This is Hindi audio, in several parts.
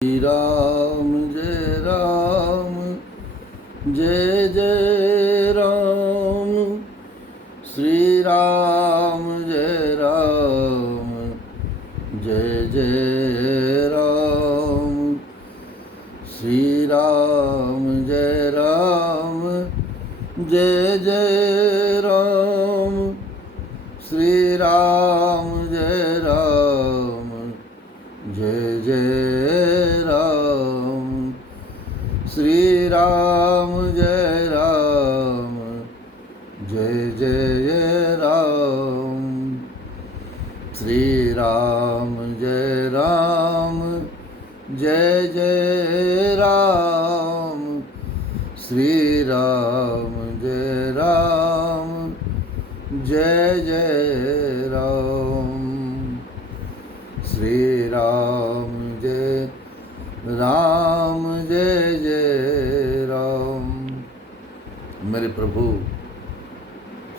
श्री राम जय जय राम। श्री राम जय जय राम। श्री राम जय जय राम। श्री राम जय जय राम। श्री राम जय जय राम। श्री राम जय जय राम। श्री राम जय जय राम। श्री राम जय जय राम। मेरे प्रभु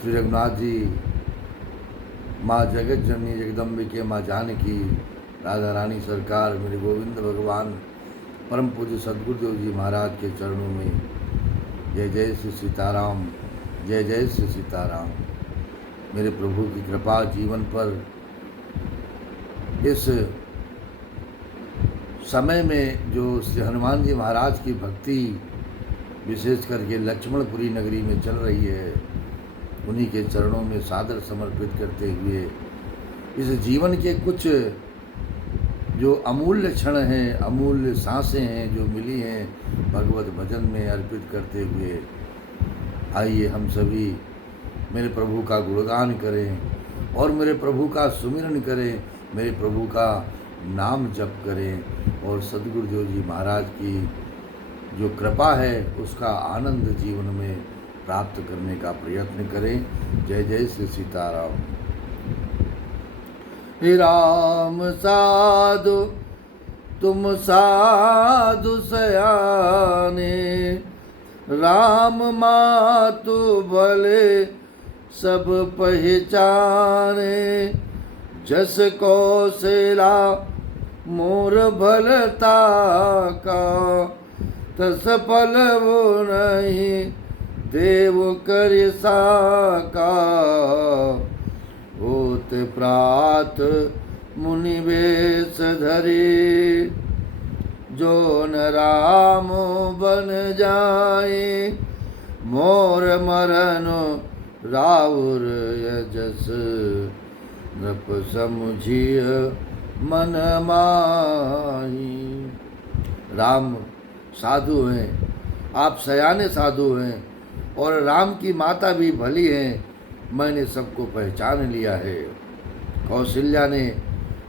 श्री रघुनाथ जी, माँ जगत जननी जगदम्बिके माँ जानकी, राधा रानी सरकार, मेरे गोविंद भगवान परम पूज्य सद्गुरुदेव जी महाराज के चरणों में जय जय श्री सीताराम, जय जय श्री सीताराम। मेरे प्रभु की कृपा जीवन पर इस समय में जो श्री हनुमान जी महाराज की भक्ति विशेष करके लक्ष्मणपुरी नगरी में चल रही है, उन्हीं के चरणों में सादर समर्पित करते हुए इस जीवन के कुछ जो अमूल्य क्षण हैं, अमूल्य सांसें हैं जो मिली हैं भगवत भजन में अर्पित करते हुए, आइए हम सभी मेरे प्रभु का गुणगान करें और मेरे प्रभु का सुमिरन करें, मेरे प्रभु का नाम जप करें और सद्गुरुदेव जी महाराज की जो कृपा है उसका आनंद जीवन में प्राप्त करने का प्रयत्न करें। जय जय श्री सीताराम। हे राम साधु तुम साधु सयाने, राम मातु भले सब पहचाने। जस कौशला मोर भलता का, तस फल वो नहीं देव कर साका। होत प्रात मुनि वेश धरे, जो न राम बन जाए। मोर मरन राउर यजस, नृप समुझिय मन माही। राम साधु हैं, आप सयाने साधु हैं और राम की माता भी भली हैं, मैंने सबको पहचान लिया है। कौशल्या ने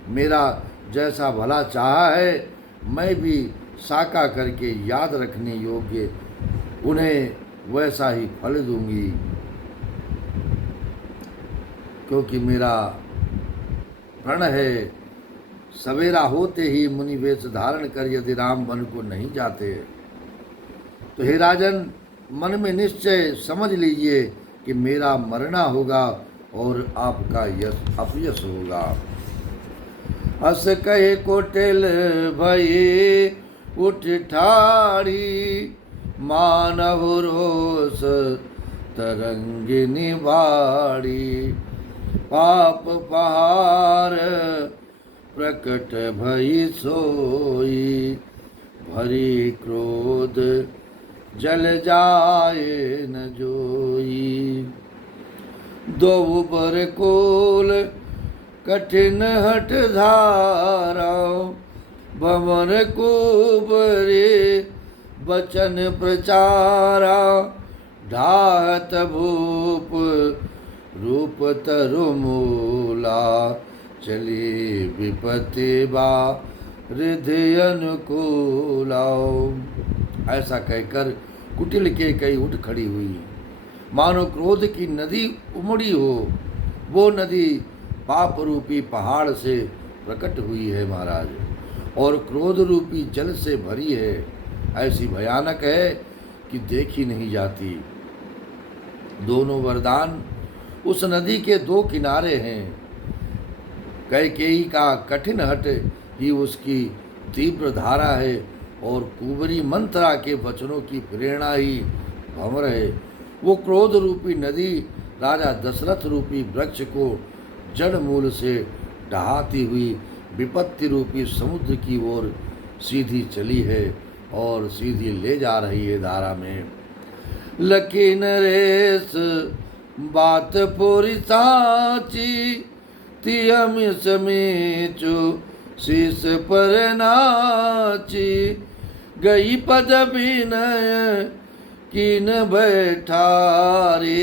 मेरा जैसा भला चाहा है, मैं भी साका करके याद रखने योग्य उन्हें वैसा ही फल दूंगी, क्योंकि मेरा प्रण है सवेरा होते ही मुनि वेश धारण कर यदि राम वन को नहीं जाते तो हे राजन, मन में निश्चय समझ लीजिए कि मेरा मरना होगा और आपका यश अपयश होगा। अस कहे कोटिल भये उठ ठाड़ी, मानव रोष तरंगिनी बाड़ी। पाप पहाड़ प्रकट भई सोई, भरी क्रोध जल जाए न जोई। दो बर कोल कठिन हट धारा, भवन कुबरे बचन प्रचारा। ढात भूप रूप तरुमूला, चली विपत्ति बा हृदय अनुकूला। ऐसा कहकर कुटिल के कई उठ खड़ी हुई, मानो क्रोध की नदी उमड़ी हो। वो नदी पाप रूपी पहाड़ से प्रकट हुई है महाराज, और क्रोध रूपी जल से भरी है। ऐसी भयानक है कि देखी नहीं जाती। दोनों वरदान उस नदी के दो किनारे हैं। कैकेयी का कठिन हट ही उसकी तीव्र धारा है और कुबरी मंत्रा के वचनों की प्रेरणा ही भंवर है। वो क्रोध रूपी नदी राजा दशरथ रूपी वृक्ष को जड़ मूल से ढहाती हुई विपत्ति रूपी समुद्र की ओर सीधी चली है और सीधी ले जा रही है धारा में। लकी नरेश बात पूरी साची तियम समीचु शीस पर नाची गई पद विनय कीन बैठारी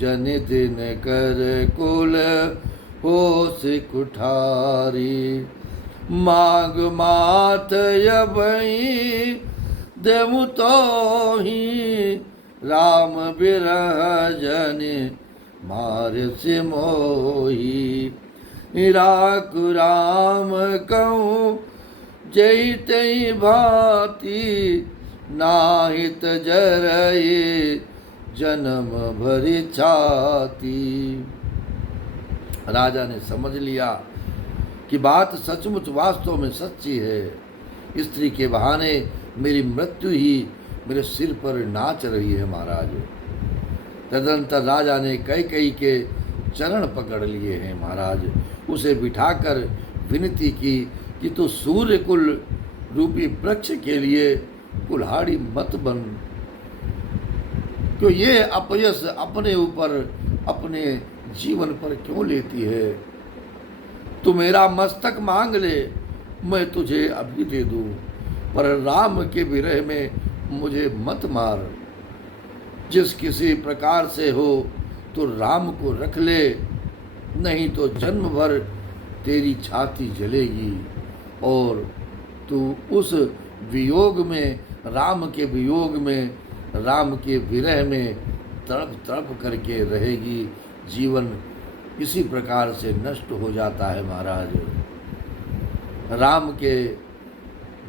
जन दिन कर कुल होश कुठारी माग मात यबई देमु तो ही राम बिरह जन मार से मोही राकु राम कहूँ जय तई भांति नाहित जरये जन्म भरी छाती। राजा ने समझ लिया कि बात सचमुच वास्तव में सच्ची है। स्त्री के बहाने मेरी मृत्यु ही मेरे सिर पर नाच रही है महाराज। तदनंतर राजा ने कैकेयी के चरण पकड़ लिए हैं महाराज। उसे बिठाकर विनती की कि तू सूर्य कुल रूपी वृक्ष के लिए कुल्हाड़ी मत बन, क्यों ये अपयश अपने ऊपर अपने जीवन पर क्यों लेती है। तू मेरा मस्तक मांग ले, मैं तुझे अभी दे दूं, पर राम के विरह में मुझे मत मार। जिस किसी प्रकार से हो तो राम को रख ले, नहीं तो जन्म भर तेरी छाती जलेगी और तू उस वियोग में, राम के वियोग में, राम के विरह में तड़प तड़प करके रहेगी। जीवन इसी प्रकार से नष्ट हो जाता है महाराज। राम के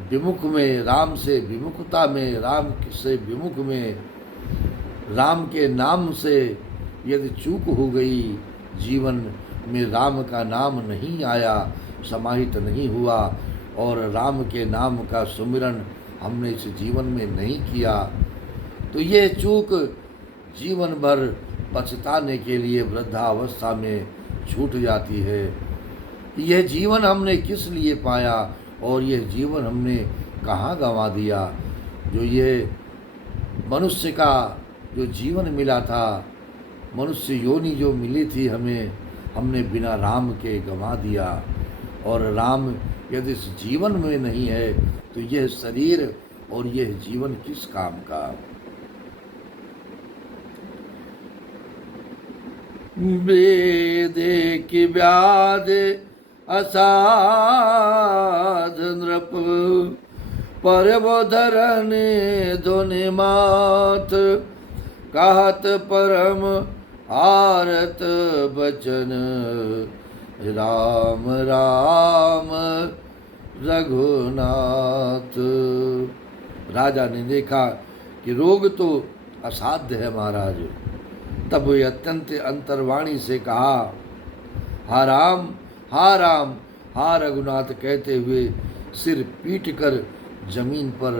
विमुख में, राम से विमुखता में, राम से विमुख में, राम के नाम से यदि चूक हो गई, जीवन में राम का नाम नहीं आया, समाहित नहीं हुआ और राम के नाम का सुमिरन हमने इस जीवन में नहीं किया, तो ये चूक जीवन भर पछताने के लिए वृद्धावस्था में छूट जाती है। यह जीवन हमने किस लिए पाया और यह जीवन हमने कहाँ गंवा दिया। जो ये मनुष्य का जो जीवन मिला था, मनुष्य योनि जो मिली थी हमें, हमने बिना राम के गंवा दिया। और राम यदि इस जीवन में नहीं है तो यह शरीर और यह जीवन किस काम का। वेदे की व्याध असाध नृप परवधरन धुनि मात कहत परम आरत बचन राम राम रघुनाथ। राजा ने देखा कि रोग तो असाध्य है महाराज। तब वे अत्यंत अंतर्वाणी से कहा, हा राम हा राम हा रघुनाथ कहते हुए सिर पीट कर जमीन पर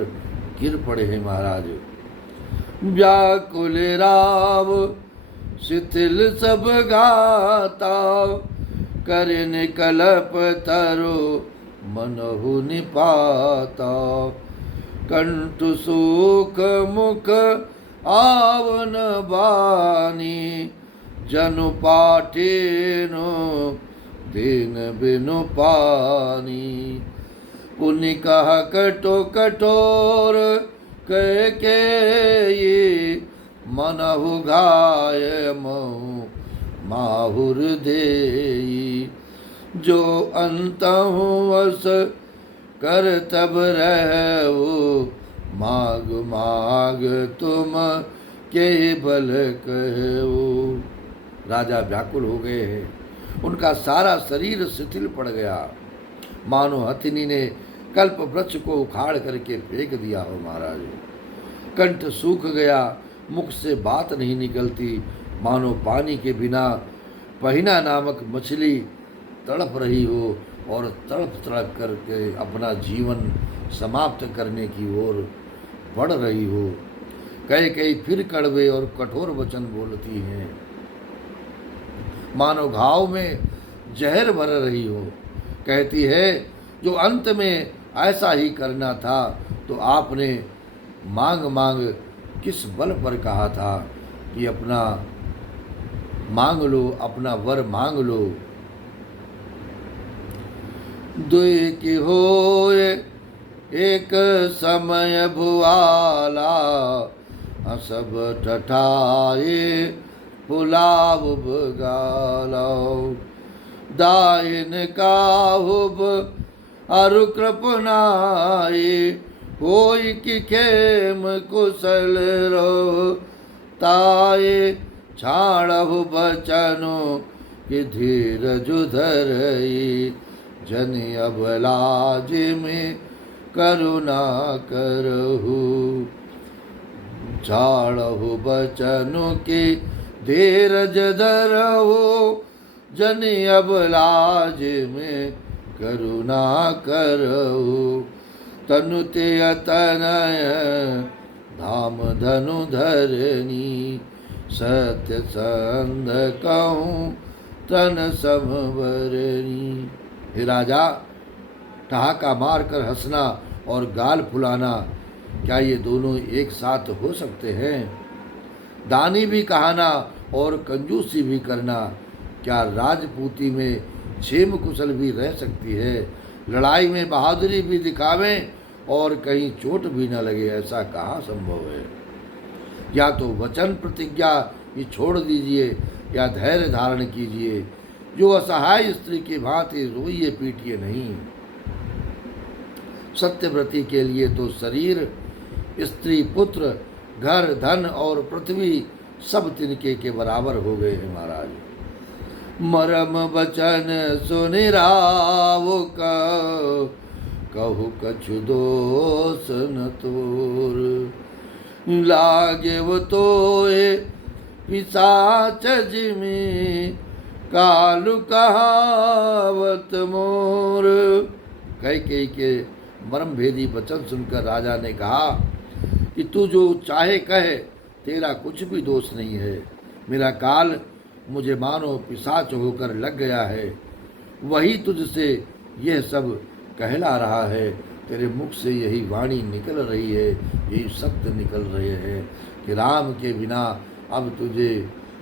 गिर पड़े हैं महाराज। व्याकुल राव शिथिल सब गाता करन कलप तरो मनहु निपाता कंठ सुख मुख आवन बानी जनु पाठेनो दिन बिनु पानी। पुनि कह कटो कठोर कह के ये मनहु घाय महु माहुर देई जो अंतहु वस कर तब रहो माग माग तुम के बल कहो। राजा व्याकुल हो गए हैं। उनका सारा शरीर शिथिल पड़ गया, मानो हथिनी ने कल्प वृक्ष को उखाड़ करके फेंक दिया हो महाराज। कंठ सूख गया, मुख से बात नहीं निकलती, मानो पानी के बिना पहिना नामक मछली तड़प रही हो। और तड़प तड़प करके अपना जीवन समाप्त करने की ओर बढ़ रही हो। कई कई फिर कड़वे और कठोर वचन बोलती हैं, मानो घाव में जहर भर रही हो। कहती है, जो अंत में ऐसा ही करना था तो आपने मांग मांग किस बल पर कहा था कि अपना मांग लो, अपना वर मांग लो। दुई की होए एक समय भुआला, सब ठठाए पुलाव बगालो। दाइन काहुब अरु कृपनाए, होई की खेम कुशल रो ताए। छाड़हु बचनो कि धीरज धरई, जन अब लाज में करुणा करहु। छाड़हु बचनो कि धीरज धरहु, जन अब लाज में करुणा करहु। तनु ते तनय धाम धनु धरनी, सत्य संध कहूँ तन समवरणी। हे राजा, ठहाका मारकर हंसना और गाल फुलाना, क्या ये दोनों एक साथ हो सकते हैं? दानी भी कहाना और कंजूसी भी करना, क्या राजपूती में क्षेम कुशल भी रह सकती है? लड़ाई में बहादुरी भी दिखावें और कहीं चोट भी न लगे, ऐसा कहाँ संभव है? या तो वचन प्रतिज्ञा ही छोड़ दीजिए या धैर्य धारण कीजिए। जो असहाय स्त्री की भांति रोइए पीटिए नहीं। सत्यव्रती के लिए तो शरीर, स्त्री, पुत्र, घर, धन और पृथ्वी सब तिनके के बराबर हो गए हैं महाराज। मरम बचन सुनि रावो कहु कछु दोष न तोर, लागे वो तोए पिशाच जिमी, कालु कहावत मोर। कई के मर्म भेदी वचन सुनकर राजा ने कहा कि तू जो चाहे कहे, तेरा कुछ भी दोष नहीं है। मेरा काल मुझे मानो पिशाच होकर लग गया है, वही तुझसे यह सब कहला रहा है। तेरे मुख से यही वाणी निकल रही है, यही सत्य निकल रहे हैं कि राम के बिना अब तुझे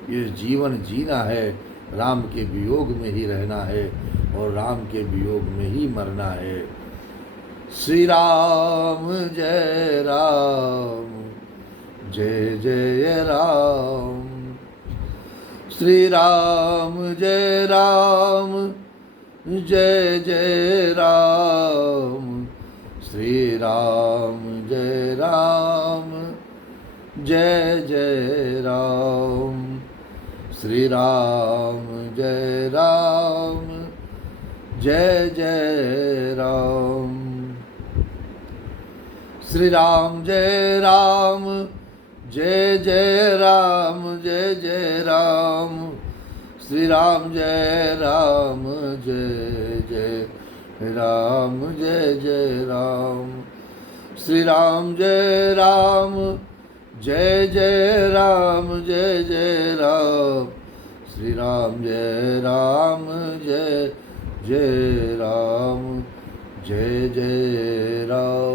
ये जीवन जीना है, राम के वियोग में ही रहना है और राम के वियोग में ही मरना है। श्री राम जय राम, जय जय राम। श्री राम जय राम, जय जय राम। श्री राम जय राम, जय जय राम। श्री राम जय राम, जय जय राम। श्री राम जय राम, जय जय राम, जय जय राम। श्री राम जय राम, जय जय राम, जय जय राम। श्री राम जय राम, जय जय राम, जय जय राम। श्री राम जय राम, जय जय राम, जय जय राम।